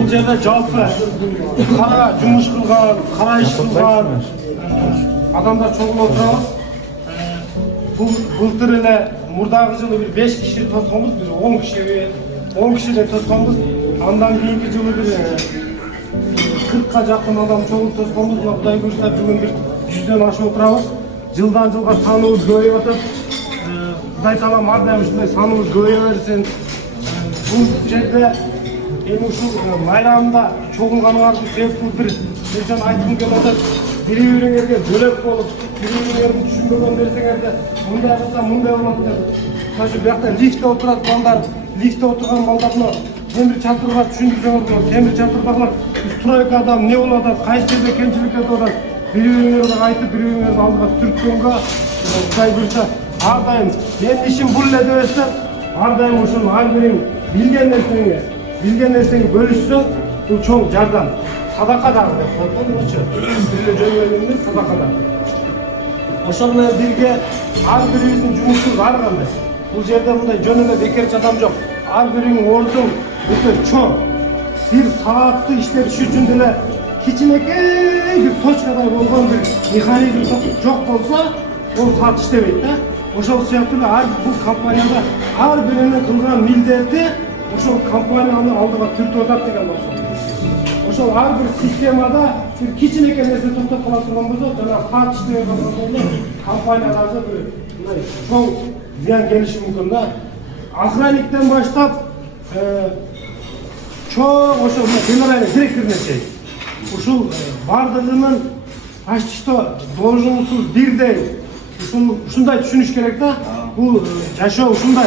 Бұл жерде жалпы қара жұмыс қылған, қара іш қылған адамдар чогулуп отурабыз. Былтыр эле мурдагы жылы бир 5 киши тосконбуз, бир 10 кишиден тосконбуз. Андан кийинки жылы бир 40ка жакын адам чогулуп тосконбуз. Кудай буйрса бүгүн бир 100дөн ашып отурабыз. Жылдан жылга саныбыз көбөйүп атат. Кудай таалам ар дайым ушундай саныбыз көбөйө берсин. Бул жерде эми ушул майрамда чогулганыңардын себеби бир нерсени айткым келип атат. Бири-бириңерге бөлөк болуп, бири-бириңердин түшүнбөгөн нерсеңерди мындай кылса мындай болот деп. Ошо биякта лифтте отурат балдар, лифтте отурган балдарны темир чатырга түшүндүрсөңөр болот. Темир чатырдагылар стройкада эмне болуп атат, кайсы жерде кемчилик кетип атат. Бири-бириңерге айтып, бири-бириңерди алдыга түрткөнгө Кудай буйрса ар дайым менин ишим бул эле деп эстеп, ар дайым ошону ар бириң билген нерсеңи бөлүшсөң, бул чоң жардам. Садака дагы деп коет болчу. Бирге жөнгөн эмес садака дагы. Ошол менен бирге ар бирибиздин жумушубуз ар кандай. Бул жерде мындай жөн эле бекерчи адам жок. Ар бириңин ордуң өтө чоң. Бир саатты иштетиш үчүн деле кичинекей бир точкадай болгон бир механизм жок болсо, ол саат иштебейт да. Ошол сыяктуу эле бул компанияда ар биринин кылган милдети ошол компанияны алдыга түртүп атат деген болсо. Ошол ар бир системада бир кичинекей нерсе токтоп кала турган болсо, жана саат иштебей калган болсо, компанияга бир мындай чоң зыян келиши мүмкүн да. Охранниктен баштап чоң ошол генеральный директоруна чейин. Ушул бардыгынын почти что должностусуз бирдей ушундай түшүнүш керек да. Бул жашоо ушундай.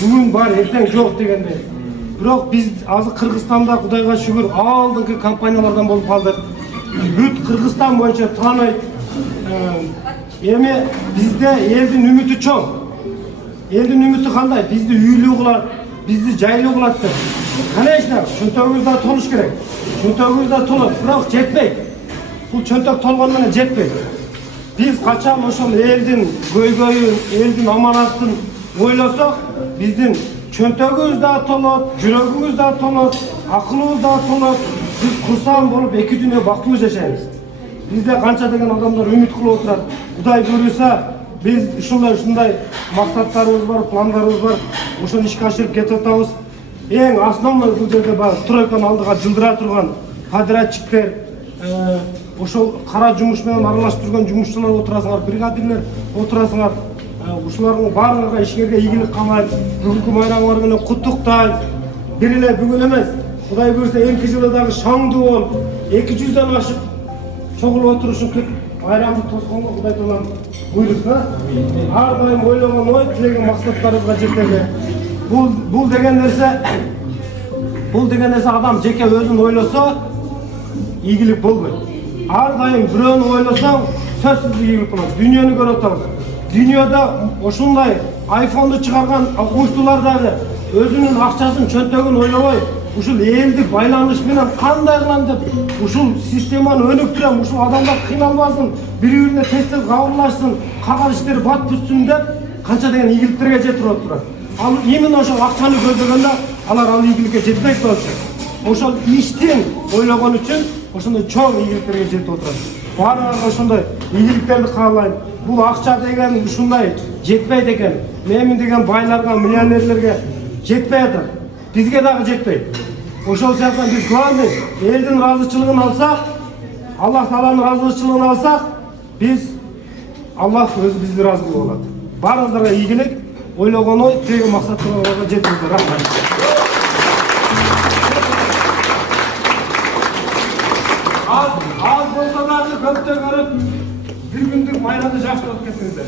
Бүгүн бар, эртең жок дегендей. Бирок биз азыр Кыргызстанда Кудайга шүгүр алдыңкы компаниялардан болуп калдык. Бүт Кыргызстан боюнча тааныйт. Эми бизде элдин үмүтү чоң. Элдин үмүтү кандай? Бизди үйлүү кылат, бизди жайлуу кылат деп. Конечно, чөнтөгүбүз да толуш керек. Чөнтөгүбүз да толот, бирок жетпейт. Бул чөнтөк толгону менен жетпейт. Биз качан ошол элдин көйгөйүн, элдин аманатын ойлосок, биздин чөнтөгүбүз да толот, жүрөгүбүз да толот, акылыбыз да толот. Биз курсан болуп эки дүйнө бактылуу жашайбыз. Бизде канча деген адамдар үмүт кылып отурат. Кудай буйруса, биз ушундай максаттарыбыз бар, пландарыбыз бар. Ошону ишке ашырып кетип атабыз. Эң основной бул жерде бар стройканын алдыга жылдыра турган подрядчиктер, ошол кара жумуш менен аралашып жүргөн жумушчулар отурасыңар, бригадирлер отурасыңар. Ушулардын баарыңарга ишкерге ийгилик каалайм. Бүгүнкү майрамыңар менен куттуктайм. Бир эле бүгүн эмес, Кудай буйруса эмки жылы дагы шаңдуу болуп, 200дөн ашып чогулуп отуруш үчүн майрамды тосконго Кудай таалам буйруса, ар дайым ойлогон ой, тилеген максаттарыбызга жетели. Бул деген нерсе адам жеке өзүн ойлосо ийгилик болбойт. Ар дайым бирөөнү ойлосоң, сөзсүз ийгилик болот. Дүйнөнү көрүп атабыз. Дүйнөдө ошондой айфонду чыгарган окуучулар дагы өзүнүн акчасын, чөнтөгүн ойлобой, ушул элди байланыш менен кандай кылам деп, ушул системаны өнүктүрөм, ушул адамдар кыйналбасын, бири-бирине тез-тез кабарлашсын, кагал иштери бат түшсүн деп, канча деген ийгиликтерге жетип отурат. Ал именно ошол акчаны көздөгөндө алар ал ийгиликке жетпейт болчу. Ошол иштин ойлогон үчүн ошондой чоң ийгиликтерге жетип отурат. Баарыңарга ошондой ийгиликтерди каалайм. Бул акча деген ушундай жетпейт экен. Менин деген байларга, миллионерлерге жетпей атат. Бизге дагы жетпейт. Ошол сыяктан биз главный элдин ыраазычылыгын алсак, Аллах Тааланын ыраазычылыгын алсак, Аллах өзү бизди ыраазы кылып алат. Баарыңыздарга ийгилик, ойлогон ой, тилеген максаттарга жетиңиздер. Рахмат. Az bolsa dagы көптө көрүп, bir күндүк майрамды жакшы өткөрүңүздөр.